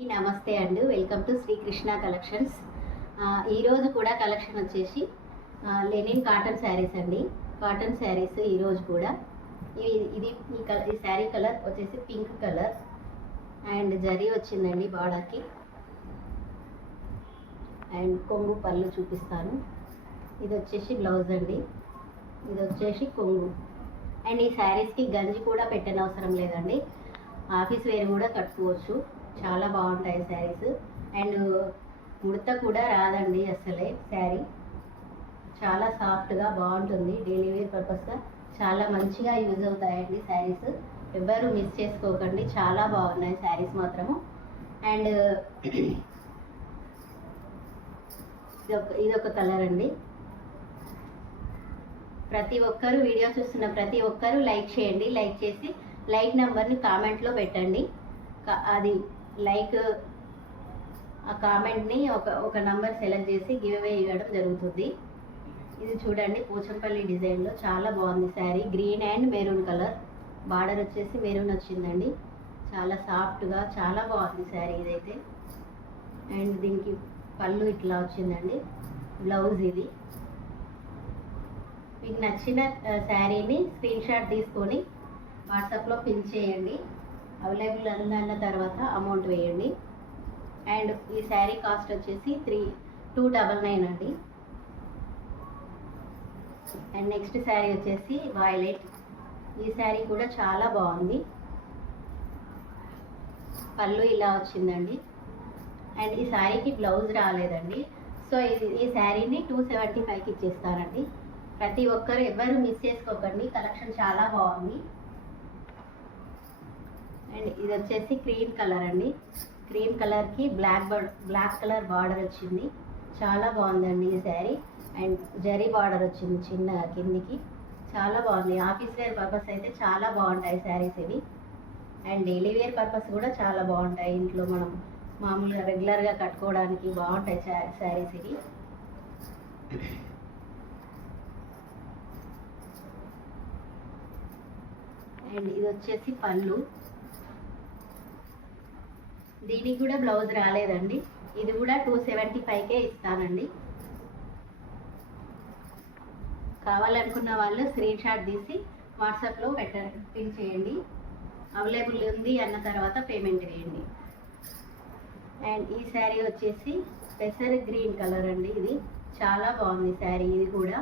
నమస్తే అండి, welcome to Srikrishna collections. ఈరోజు కూడా కలెక్షన్ వచ్చేసి లెనిన్ కాటన్ శారీస్ అండి. కాటన్ శారీస్ ఈరోజు కూడా ఇది ఈ శారీ కలర్ వచ్చేసి పింక్ కలర్ అండ్ జరీ వచ్చిందండి బార్డర్కి. అండ్ కొంగు పళ్ళు చూపిస్తాను. ఇది వచ్చేసి బ్లౌజ్ అండి, ఇది వచ్చేసి కొంగు. అండ్ ఈ శారీస్కి గంజి కూడా పెట్టనవసరం లేదండి, ఆఫీస్ వేర్ కూడా కట్టుకోవచ్చు. చాలా బాగుంటాయి శారీస్. అండ్ ముడత కూడా రాదండి అసలే. శారీ చాలా సాఫ్ట్గా బాగుంటుంది. డైలీ వేర్ పర్పస్గా చాలా మంచిగా యూజ్ అవుతాయండి శారీస్. ఎవ్వరూ మిస్ చేసుకోకండి, చాలా బాగున్నాయి శారీస్ మాత్రము. అండ్ ఇదొక కలర్ అండి. ప్రతి ఒక్కరు వీడియో చూస్తున్న ప్రతి ఒక్కరూ లైక్ చేయండి. లైక్ చేసి లైక్ నెంబర్ని కామెంట్లో పెట్టండి. అది లైక్ ఆ కామెంట్ని ఒక నంబర్ సెలెక్ట్ చేసి గివ్ అవే ఇవ్వడం జరుగుతుంది. ఇది చూడండి, పోచంపల్లి డిజైన్లో చాలా బాగుంది sari. Green and maroon colour, border వచ్చేసి మెరూన్ వచ్చిందండి. చాలా సాఫ్ట్గా చాలా బాగుంది శారీ ఇదైతే. అండ్ దీనికి పళ్ళు ఇట్లా వచ్చిందండి. బ్లౌజ్ ఇది. మీకు నచ్చిన శారీని స్క్రీన్ షాట్ తీసుకొని వాట్సాప్లో పిన్ చేయండి. అవైలబుల్ అన్న తర్వాత అమౌంట్ వేయండి. అండ్ ఈ శారీ కాస్ట్ వచ్చేసి 299 అండి. అండ్ నెక్స్ట్ శారీ వచ్చేసి వైలెట్. ఈ శారీ కూడా చాలా బాగుంది. పళ్ళు ఇలా వచ్చిందండి. అండ్ ఈ శారీకి బ్లౌజ్ రాలేదండి, సో ఈ శారీని 275కి ఇచ్చేస్తానండి. ప్రతి ఒక్కరు ఎవరు మిస్ చేసుకోకండి, కలెక్షన్ చాలా బాగుంది. అండ్ ఇది వచ్చేసి క్రీమ్ కలర్ అండి. క్రీమ్ కలర్కి బ్లాక్ కలర్ బార్డర్ వచ్చింది. చాలా బాగుందండి ఈ శారీ. అండ్ జరీ బార్డర్ వచ్చింది చిన్న కిందికి. చాలా బాగుంది. ఆఫీస్ వేర్ పర్పస్ అయితే చాలా బాగుంటాయి శారీస్ ఇవి. అండ్ డైలీ వేర్ పర్పస్ కూడా చాలా బాగుంటాయి. ఇంట్లో మనం మామూలుగా రెగ్యులర్గా కట్టుకోవడానికి బాగుంటాయి శారీస్ ఇవి. అండ్ ఇది వచ్చేసి పళ్ళు. దీనికి కూడా బ్లౌజ్ రాలేదండి. ఇది కూడా 275కే ఇస్తానండి. కావాలనుకున్న వాళ్ళు స్క్రీన్ షాట్ తీసి వాట్సాప్లో పిన్ చేయండి. అవైలబుల్ ఉంది అన్న తర్వాత పేమెంట్ వేయండి. అండ్ ఈ శారీ వచ్చేసి పెసర్ గ్రీన్ కలర్ అండి. ఇది చాలా బాగుంది శారీ ఇది కూడా.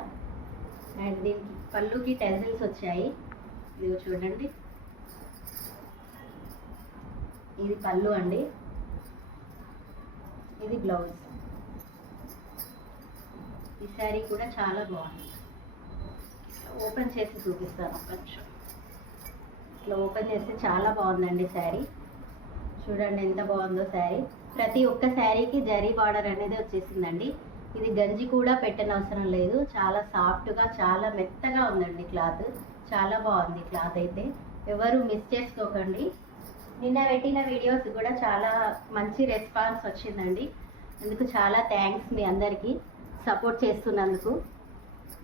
అండ్ దీనికి పళ్ళుకి టెజిల్స్ వచ్చాయి. ఇది చూడండి, ఇది పళ్ళు అండి, ఇది బ్లౌజ్. ఈ శారీ కూడా చాలా బాగుంది. ఓపెన్ చేసి చూపిస్తాను కొంచెం. ఇట్లా ఓపెన్ చేస్తే చాలా బాగుందండి శారీ. చూడండి ఎంత బాగుందో శారీ. ప్రతి ఒక్క శారీకి జరీ బార్డర్ అనేది వచ్చేసిందండి. ఇది గంజి కూడా పెట్టనవసరం లేదు. చాలా సాఫ్ట్గా చాలా మెత్తగా ఉందండి క్లాత్. చాలా బాగుంది క్లాత్ అయితే. ఎవరు మిస్ చేసుకోకండి. నిన్న పెట్టిన వీడియోస్ కూడా చాలా మంచి రెస్పాన్స్ వచ్చిందండి. అందుకు చాలా థ్యాంక్స్ మీ అందరికీ సపోర్ట్ చేస్తున్నందుకు.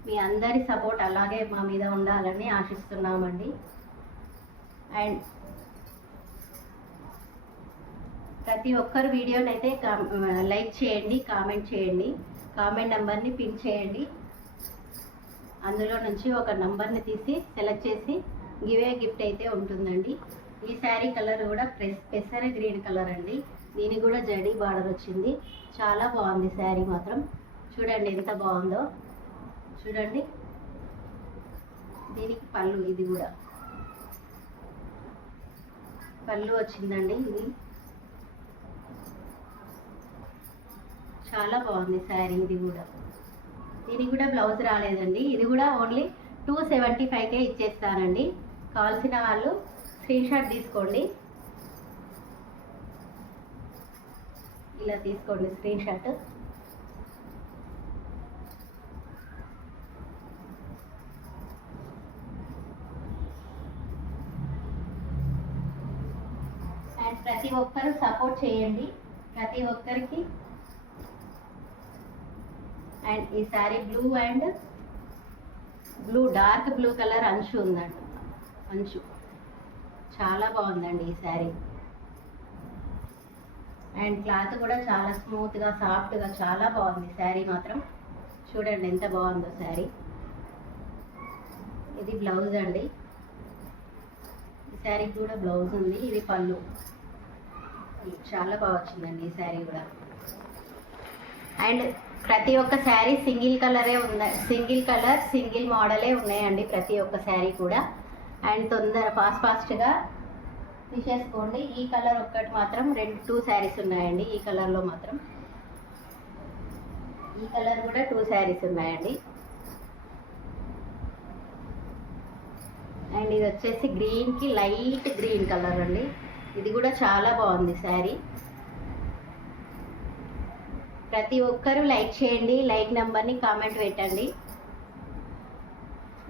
మీ అందరి సపోర్ట్ అలాగే మా మీద ఉండాలని ఆశిస్తున్నామండి. అండ్ ప్రతి ఒక్కరు వీడియోని అయితే లైక్ చేయండి, కామెంట్ చేయండి. కామెంట్ నెంబర్ని పిన్ చేయండి. అందులో నుంచి ఒక నంబర్ని తీసి సెలెక్ట్ చేసి గిఫ్ట్ అయితే ఉంటుందండి. ఈ శారీ కలర్ కూడా పెసర గ్రీన్ కలర్ అండి. దీనికి కూడా జడీ బార్డర్ వచ్చింది. చాలా బాగుంది శారీ మాత్రం. చూడండి ఎంత బాగుందో. చూడండి, దీనికి పళ్ళు, ఇది కూడా పళ్ళు వచ్చిందండి. ఇది చాలా బాగుంది శారీ. ఇది కూడా దీనికి కూడా బ్లౌజ్ రాలేదండి. ఇది కూడా ఓన్లీ 275కే ఇచ్చేస్తానండి. కావాల్సిన వాళ్ళు స్క్రీన్ షాట్ తీసుకోండి. ఇలా తీసుకోండి స్క్రీన్ షాట్. అండ్ ప్రతి ఒక్కరు సపోర్ట్ చేయండి, ప్రతి ఒక్కరికి. అండ్ ఈ sari blue dark blue colour అంచు ఉందండి. అంచు చాలా బాగుందండి ఈ శారీ. అండ్ క్లాత్ కూడా చాలా స్మూత్గా సాఫ్ట్గా చాలా బాగుంది శారీ మాత్రం. చూడండి ఎంత బాగుందో శారీ. ఇది బ్లౌజ్ అండి. ఈ శారీకి కూడా బ్లౌజ్ ఉంది. ఇది పళ్ళు. చాలా బాగా వచ్చిందండి ఈ శారీ కూడా. అండ్ ప్రతి ఒక్క శారీ సింగిల్ కలరే ఉన్నాయి, సింగిల్ కలర్ సింగిల్ మోడలే ఉన్నాయండి ప్రతి ఒక్క శారీ కూడా. అండ్ ఫాస్ట్గా తీసేసుకోండి. ఈ కలర్ ఒక్కటి మాత్రం 2 శారీస్ ఉన్నాయండి. ఈ కలర్లో మాత్రం ఈ కలర్ కూడా 2 శారీస్ ఉన్నాయండి. అండ్ ఇది వచ్చేసి గ్రీన్కి లైట్ గ్రీన్ కలర్ అండి. ఇది కూడా చాలా బాగుంది శారీ. ప్రతి ఒక్కరూ లైక్ చేయండి. లైక్ నెంబర్ని కామెంట్ పెట్టండి.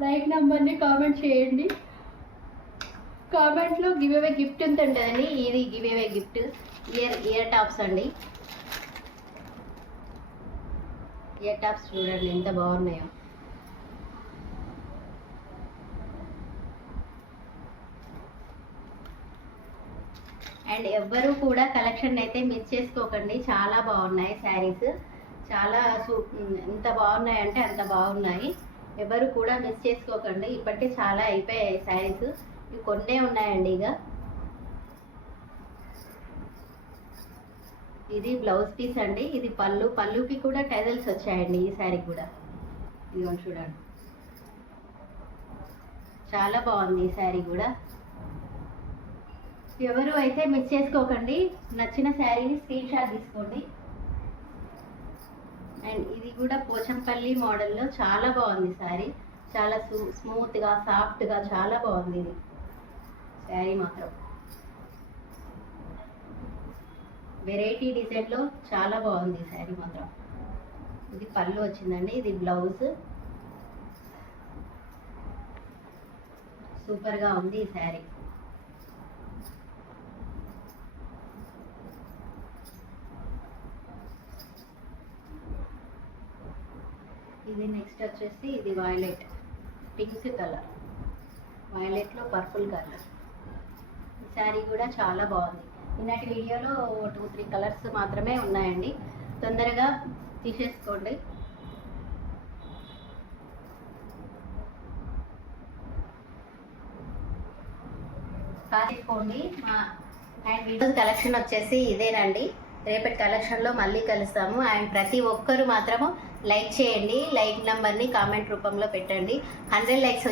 లైక్ నెంబర్ని కామెంట్ చేయండి. కామెంట్లో గివ్ అవే గిఫ్ట్ ఉంటుందండి. ఇది give away gift ear tops అండి. ఇయర్ టాప్స్ చూడండి ఎంత బాగున్నాయో. అండ్ ఎవ్వరూ కూడా కలెక్షన్ అయితే మిస్ చేసుకోకండి. చాలా బాగున్నాయి శారీస్. చాలా ఎంత బాగున్నాయి అంటే అంత బాగున్నాయి. ఎవరు కూడా మిస్ చేసుకోకండి. ఇప్పటికే చాలా అయిపోయాయి శారీస్. ఇవి కొన్నే ఉన్నాయండి. ఇక ఇది బ్లౌజ్ పీస్ అండి. ఇది పళ్ళుకి కూడా టైజల్స్ వచ్చాయండి ఈ శారీ కూడా. ఇదిగోండి చూడండి చాలా బాగుంది ఈ శారీ కూడా. ఎవరు అయితే మిస్ చేసుకోకండి. నచ్చిన శారీని స్క్రీన్ షాట్ తీసుకోండి. అండ్ ఇది కూడా పోచంపల్లి మోడల్లో చాలా బాగుంది శారీ. చాలా స్మూత్గా సాఫ్ట్గా చాలా బాగుంది ఇది శారీ మాత్రం. వెరైటీ డిజైన్లో చాలా బాగుంది శారీ మాత్రం. ఇది పళ్ళు వచ్చిందండి. ఇది బ్లౌజ్. సూపర్గా ఉంది ఈ శారీ. ఇది నెక్స్ట్ వచ్చేసి ఇది వైలెట్ పింక్ కలర్, వైలెట్లో పర్పుల్ కలర్. ఈ శారీ కూడా చాలా బాగుంది. నిన్నటి వీడియోలో 2-3 కలర్స్ మాత్రమే ఉన్నాయండి. తొందరగా తీసేసుకోండి. కాసుకోండి. అండ్ ఈరోజు కలెక్షన్ వచ్చేసి ఇదేనండి. రేపటి కలెక్షన్లో మళ్ళీ కలుస్తాము. అండ్ ప్రతి ఒక్కరు మాత్రము లైక్ చేయండి. లైక్ నెంబర్ని కామెంట్ రూపంలో పెట్టండి. 100 లైక్స్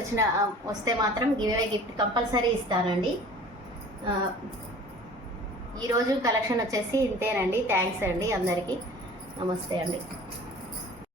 వస్తే మాత్రం గివ్ అవే గిఫ్ట్ కంపల్సరీ ఇస్తానండి. ఈరోజు కలెక్షన్ వచ్చేసి ఇంతేనండి. థ్యాంక్స్ అండి అందరికీ. నమస్తే అండి.